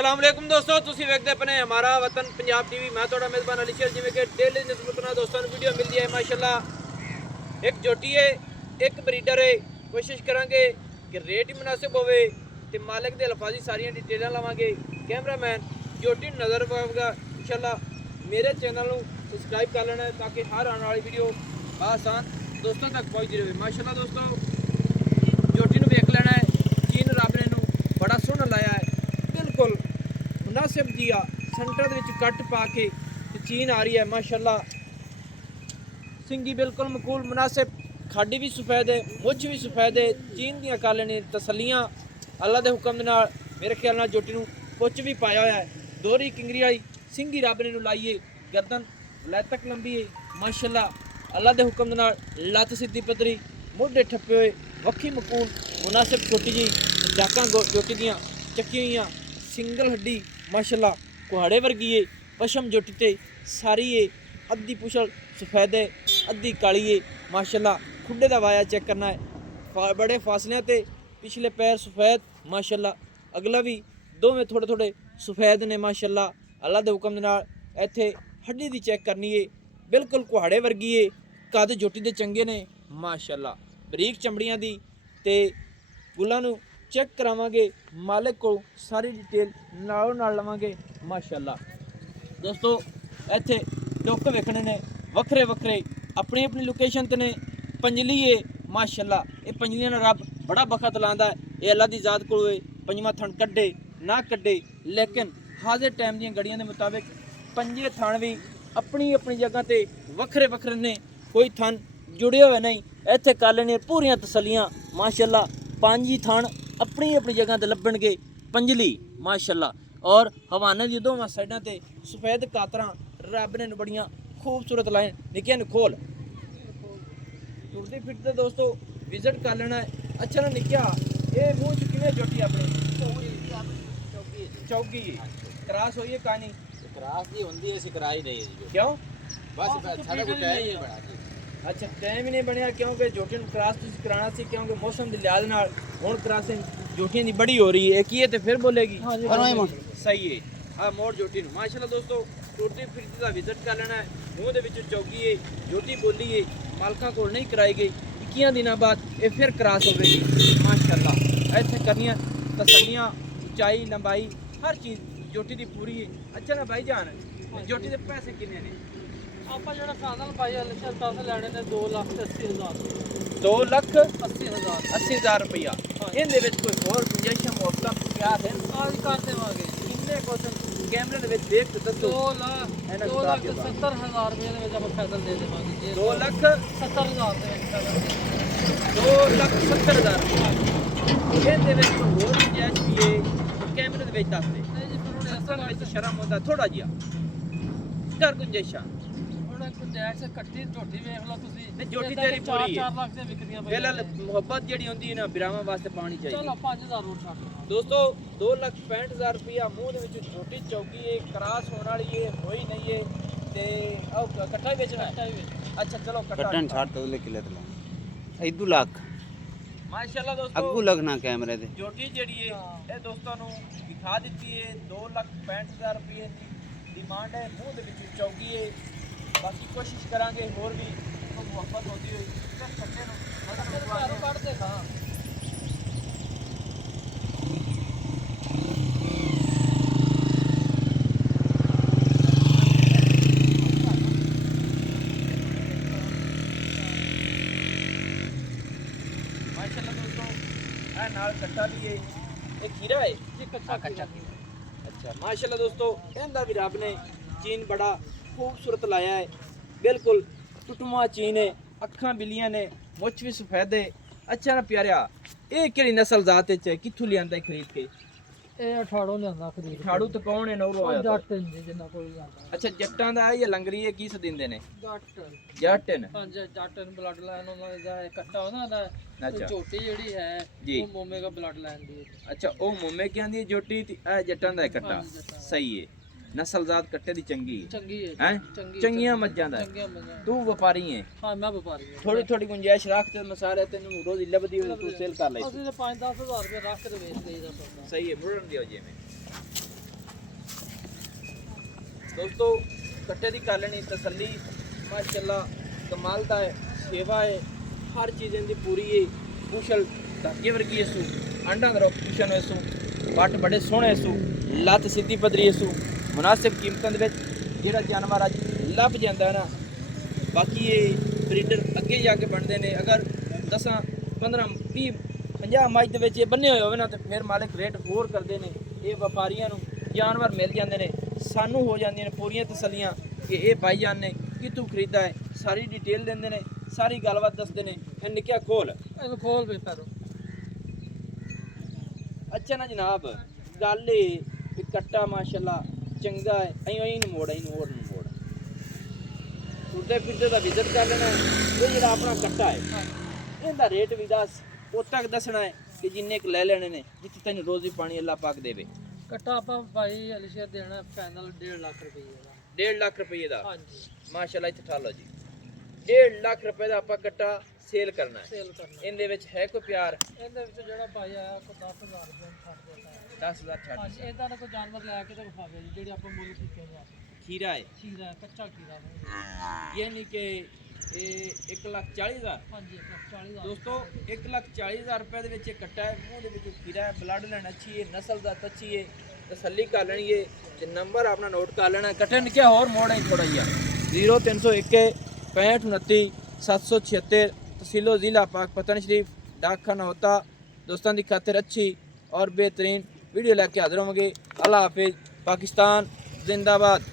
अस्सलामुअलैकुम दोस्तों, तुसी वेखदे अपने हमारा वतन पंजाब टीवी। मैं थोड़ा मेज़बान अली शेर। जिवें कि डेली निस्बतना दोस्तों वीडियो मिलती है माशाल्लाह। एक जोटी है, एक ब्रीडर है। कोशिश करांगे कि रेट ही मुनासिब होवे ते मालिक दे अल्फाजी सारियां डिटेलां लवांगे। कैमरामैन जोटी नज़र पाएगा इंशाल्लाह। मेरे चैनल को सब्सक्राइब कर लेना है ताकि हर आने वाली वीडियो आसान दोस्तों तक पहुँचती रहे। माशाल्लाह दोस्तों जोटी नूं वेख लेना है। चीन रब ने नूं बड़ा सोहना लाया है, बिल्कुल मुनासिब जिया सेंटर दे कट पा के चीन आ रही है माशाल्लाह। सिंगी बिल्कुल मकूल मुनासिब, खाडी भी सफेद है, मुछ भी सफेद है। चीन दियां काले ने तसलियां अल्लाह के हुक्म दे नाल मेरे ख्याल नाल जोटी नूं पुच भी पाया होया है। दोहरी किंगरी वाली सिंगी रब ने नूं लाई है, गर्दन लैतक लंबी है माशाल्लाह। अल्लाह के हुक्म दे नाल लत्त सीधी पतरी, मोढे ठप्पे हुए, वक्खी मकूल मुनासिब छोटी जी जाकां जोटी दियां चक्की हुई सिंगल हड्डी माशाल्लाह। कुहाड़े वर्गी है पशम जोटी ते सारी है, अद्धी पुछल सफेद है, अद्धी काली है माशाल्लाह। खुडे दा वाया चेक करना है, बड़े फासले ते पिछले पैर सफेद माशाल्लाह। अगला भी दोवें थोड़े थोड़े सफेद ने माशाल्लाह। अल्लाह दे हुक्म दे नाल इत्थे हड्डी दी चेक करनी है, बिल्कुल कुहाड़े वर्गी है। कद जोटी दे चंगे ने माशाल्लाह, बरीक चमड़ियां दी ते गुलां नूं चेक करावांगे। मालिक को सारी डिटेल नालों नाल लवांगे माशाल्लाह। दोस्तों इत्थे टुक वेखने ने वक्रे वक्रे, अपनी अपनी लोकेशन ते ने। पंजली है माशाल्लाह, ये पंजलियां ने रब बड़ा बखत लांदा है। ये अल्लाह दी ज़ात कोल होए पंजवां थण कड्डे ना कड्डे, लेकिन हाजिर टाइम दियां गड़ियां दे मुताबिक पंजे थण भी अपनी अपनी जगह ते वक्रे वक्रे ने, कोई थण जुड़े हुए नहीं। इत्थे काले ने पूरियां तसलियां माशाल्लाह। पंज ही थण अपनी अपनी जगह ते लब्भणगे पंजली माशाल्लाह। और हवाने दी दोवां साइडां ते सफेद कातरां रब ने बड़ियां खूबसूरत लाइन निक्कियां न खोल टुरदी फिरदे दोस्तों विजिट कर लेना है। अच्छा ना निक्किया ये मूँह च किवें जोटी अपनी चौकी क्रॉस होई है कहानी क्रास नहीं होंदी, ऐसी कराई नहीं है जी। क्यों? बस साढ़े को टाइम नहीं बना जी। अच्छा टाइम ही नहीं बनया क्योंकि जोटी नूं क्रॉस तुसीं कराना सी, क्योंकि मौसम दे लिहाज नाल हुण क्रॉसिंग जोटियां दी बड़ी हो रही है। की है ते फिर बोलेगी सही है। हाँ मोड़ जोटी नूं माशाल्लाह दोस्तों टुरदी फिरदी दा विजिट कर लेना है। मूँह दे विच चौगी है, जोटी बोली है, मालकां कोल नहीं कराई गई। 21 दिनों बाद ये फिर क्रॉस होगी माशाल्लाह। इत्थे करनियां तसल्लियां, उचाई लंबाई हर चीज़ जोटी दी पूरी है। अच्छा ना भाई जान जोटी दे पैसे किन्ने ने? ਆਪਾਂ ਜਿਹੜਾ ਫਾਈਨਲ ਪਾਈ ਅਲਸ਼ਰ ਪੈਸੇ ਲੈਣੇ ਨੇ 2,80,000 2,80,000 रुपया। ਇਹਦੇ ਵਿੱਚ ਕੋਈ ਹੋਰ ਗੁੰਜਾਇਸ਼ਾਂ ਮੁਹੱਬਤਾਂ ਪਿਆਰ ਹੈ? आज कर देवांगे। ਕਿੰਨੇ ਕੁਐਸਚਨ ਕੈਮਰੇ ਦੇ ਵਿੱਚ ਦੇਖ ਤੇ ਦੱਸੋ। 2,70,000 ਰੁਪਏ ਦੇ ਵਿੱਚ ਆਪਾਂ ਫੈਸਲ ਦੇ ਦੇਵਾਂਗੇ ਜੀ। 2,70,000 ਦੇ ਵਿੱਚ ਫੈਸਲ ਦੇ ਦੇਵਾਂਗੇ। 2,70,000 ਰੁਪਇਆ। ਇਹਦੇ ਵਿੱਚ ਕੋਈ ਹੋਰ ਗੁੰਜਾਇਸ਼ ਵੀ ਹੈ ਕੈਮਰੇ ਦੇ ਵਿੱਚ ਦੱਸ ਦੇ। ਨਹੀਂ ਜੀ ਫਿਰ ਹੁਣ ਅਸਲ ਵਿੱਚ ਸ਼ਰਮ ਹੁੰਦਾ ਥੋੜਾ ਜਿਹਾ ਕਰ ਗੁੰਜਾਇਸ਼ਾਂ। ਹੁਣ ਗੁੰਜਾਇਸ਼ ਇਕੱਠੀ ਝੋਟੀ ਵੇਖ ਲਓ ਤੁਸੀਂ। ਤੇ ਝੋਟੀ ਤੇਰੀ ਪੂਰੀ ਹੈ। 4 ਲੱਖ ਦੀਆਂ ਵਿਕਦੀਆਂ ਪਈਆਂ। ਪਹਿਲਾਂ ਮੁਹੱਬਤ ਜਿਹੜੀ ਹੁੰਦੀ ਹੈ ਨਾ ਬਿਰਾਵਾਂ ਵਾਸਤੇ ਪਾਣੀ ਚਾਹੀਦੀ। ਚਲੋ 5,000 ਰੋਟ ਛੱਡ दोस्तों 2,65,000 रुपया मूँह दे विच छोटी चौकी है, क्रॉस होने वाली है, होई नहीं है ते कट्ठा बेचना है। अच्छा चलो कट्टन छाड़ तो लेके ले ला 2 लाख माशाल्लाह दोस्तों अग्गू लगना कैमरे दे। जोटी जेडी है ये दोस्तों नु दिखा दी है। 2,65,000 रुपये की डिमांड है। मूँह दे विच चौकी है, बाकी कोशिश करांगे होर भी मुहब्बत होती हुई कट्टे नु ਕੱਢ ਦੇ ਖਾ। माशाल्लाह दोस्तों ए नाल कट्टा भी है, एक खीरा है ਜੀ ਕੱਚਾ कच्चा अच्छा माशाल्लाह दोस्तों इहदा भी रब ने चीन बड़ा खूबसूरत लाया है। बिल्कुल टुटमा चीन है, अखां बिलियां ने, मुछ भी सफेद है। अच्छा ना प्यारिया ये केड़ी नस्ल जात है कित्थों लियांदा है खरीद के? ਇਹ 18 ਲਿਆਂਦਾ ਖਰੀਦ ਕੇ। ठाड़ू तो कौन है नौरो आया था? ਜੱਟ ਨੇ ਜਿੰਨਾ ਕੋਲ ਜਾਂਦਾ। अच्छा जट्टां दा है या लंगरी है की सदिंदे ने? ਜੱਟ जट ने ਪੰਜ ਜੱਟ ਨੂੰ ਬਲੱਡ ਲਾਈਨ ਉਹਨਾਂ ਦਾ ਇਕੱਠਾ ਹੁੰਦਾ ਨਾ। अच्छा ਝੋਟੀ ਜਿਹੜੀ ਹੈ जी ਉਹ ਮੋਮੇ ਦਾ ਬਲੱਡ ਲਾਈਨ ਦੀ ਹੈ। अच्छा ओ मोमे की आंदी जोटी ए जट्टां दा इकट्ठा हाँ जी, जट्टां दा। सही है। नस्ल जात कट्टे दी चंगी है ਚੰਗੀ ਹੈ हैं? ਚੰਗੀ चंगियां मज्जां दा है। ਚੰਗੀਆਂ ਬੰਦਾ। तू व्यापारी है, ਹਾਂ ਮੈਂ ਵਪਾਰੀ ਹਾਂ। थोड़ी थोड़ी गुंजाइश रख ते मसाले तेन रोज लभदी हो तू सेल कर ले। ਅਸੀਂ ਤਾਂ 5-10 ਹਜ਼ਾਰ ਰੁਪਏ ਰੱਖ ਕੇ ਵੇਚ ਦੇਈਦਾ ਸੌਦਾ। सही है मुड़न दियो जे में ਦੋਸਤੋ ਕੱਟੇ ਦੀ ਕਰ ਲੈਣੀ ਤਸੱਲੀ ਮਾਸ਼ਾਅੱਲਾ ਕਮਾਲ ਦਾ ਹੈ ਸੇਵਾ ਹੈ ਹਰ ਚੀਜ਼ ਦੀ ਪੂਰੀ ਹੈ ਕੁਸ਼ਲ ਧਾਗੇ ਵਰਗੀ ਇਸੂ ਅੰਡਾਂ ਦਾ ਕੁਸ਼ਨ ਇਸੂ ਪੱਟ ਬੜੇ ਸੋਹਣੇ ਇਸੂ ਲੱਤ ਸਿੱਧੀ ਪਦਰੀ ਇਸੂ ਮੁਨਾਸਿਬ ਕੀਮਤਾਂ ਦੇ ਵਿੱਚ ਜਿਹੜਾ ਜਾਨਵਰ ਅੱਜ ਲੱਭ ਜਾਂਦਾ ਨਾ ਬਾਕੀ ਇਹ ਬਰੀਡਰ ਅੱਗੇ ਜਾ ਕੇ ਬਣਦੇ ਨੇ ਅਗਰ 10 15 20 50 ਮੱਝ ਦੇ ਵਿੱਚ ਇਹ ਬੰਨੇ ਹੋਏ ਹੋਵੇ ਨਾ ਤੇ ਫਿਰ ਮਾਲਕ ਰੇਟ ਹੋਰ ਕਰਦੇ ਨੇ ਇਹ ਵਪਾਰੀਆਂ ਨੂੰ ਜਾਨਵਰ ਮਿਲ ਜਾਂਦੇ ਨੇ ਸਾਨੂੰ ਹੋ ਜਾਂਦੀਆਂ ਨੇ ਪੂਰੀਆਂ ਤਸੱਲੀਆਂ ਕਿ ਇਹ ਭਾਈਜਾਨ ਨੇ ਕਿਤੋਂ ਖਰੀਦਾ ਹੈ ਸਾਰੀ ਡਿਟੇਲ ਦਿੰਦੇ ਨੇ ਸਾਰੀ ਗੱਲਬਾਤ ਦੱਸਦੇ ਨੇ ਇਹ ਨਿੱਕਿਆ ਖੋਲ ਇਹਨੂੰ ਖੋਲ ਵੀ ਪੈਰੋ ਅੱਛਾ ਨਾ ਜਨਾਬ ਗੱਲ ਇਹ ਵੀ ਕੱਟਾ ਮਾਸ਼ਾਅੱਲਾ ਚੰਗਾ ਹੈ ਇਹਨੂੰ ਮੋੜ ਤੁਰਦੇ ਫਿਰਦੇ ਦਾ ਵਿਜ਼ਿਟ ਕਰ ਲੈਣਾ ਇਹ ਜਿਹੜਾ ਆਪਣਾ ਕੱਟਾ ਹੈ ਇਹਦਾ ਰੇਟ ਵੀ ਦੱਸ ਉਹ ਤੱਕ ਦੱਸਣਾ ਹੈ ਕਿ ਜਿੰਨੇ ਕੁ ਲੈ ਲੈਣੇ ਨੇ ਜਿੱਥੇ ਤੈਨੂੰ ਰੋਜ਼ੀ ਪਾਣੀ ਅੱਲਾਹ ਪਾਕ ਦੇਵੇ ਕੱਟਾ ਆਪਾਂ ਭਾਈ ਅਲੀਸ਼ਰ ਦੇਣਾ ਫਾਈਨਲ 1.5 ਲੱਖ ਰੁਪਏ ਦਾ 1.5 ਲੱਖ ਰੁਪਏ ਦਾ ਹਾਂਜੀ ਮਾਸ਼ਾਅੱਲਾ ਇੱਥੇ ਠਾਲੋ ਜੀ 1.5 ਲੱਖ ਰੁਪਏ ਦਾ ਆਪਾਂ ਕੱਟਾ ਸੇਲ ਕਰਨਾ ਹੈ ਸੇਲ ਕਰਨਾ ਇਹਦੇ ਵਿੱਚ ਹੈ ਕੋਈ ਪਿਆਰ ਇਹਦੇ ਵਿੱਚ ਜਿਹੜਾ ਭਾਈ ਆਇਆ ਕੋ 10000 ਰੁਪਏ ਛੱਡ ਦਿੰਦਾ ਹੈ 10,000 ਛੱਡ ਹਾਂਜੀ ਇਦਾਂ ਦਾ ਕੋਈ ਜਾਨਵਰ ਲੈ ਕੇ ਤੇ ਵਿਖਾਵੇ ਜੀ ਜਿਹੜੇ ਆਪਾਂ ਮੁੱਲ ਕੀਤੇ ਨੇ ਖੀਰਾ ਹੈ ਖੀਰਾ ਕੱਚਾ ਖੀਰਾ ਹੈ ਯਾਨੀ ਕਿ ਇਹ 1,40,000 ਹਾਂਜੀ 1,40,000 ਦੋਸਤੋ 1,40,000 ਰੁਪਏ ਦੇ ਵਿੱਚ ਇਹ ਕੱਟਾ ਹੈ ਮੂੰਹ ਦੇ ਵਿੱਚ ਖੀਰਾ ਹੈ ਬਲੱਡ ਲਾਈਨ ਅੱਛੀ ਹੈ ਨਸਲ ਦਾ ਅੱਛੀ ਹੈ ਤਸੱਲੀ ਕਰ ਲੈਣੀ ਹੈ ਤੇ ਨੰਬਰ ਆਪਣਾ ਨੋਟ ਕਰ ਲੈਣਾ ਕੱਟੇ ਨਿੱਕਿਆ ਹੋਰ ਮੋੜ ਹੈ ਥੋੜਾ ਜਿਹਾ 0301 6529 776 तहसीलो ज़िला पाक पतन शरीफ डाकखाना होता दोस्तों की खातिर अच्छी और बेहतरीन वीडियो लेके हाजिर होंगे अल्लाह हाफिज़ पाकिस्तान जिंदाबाद।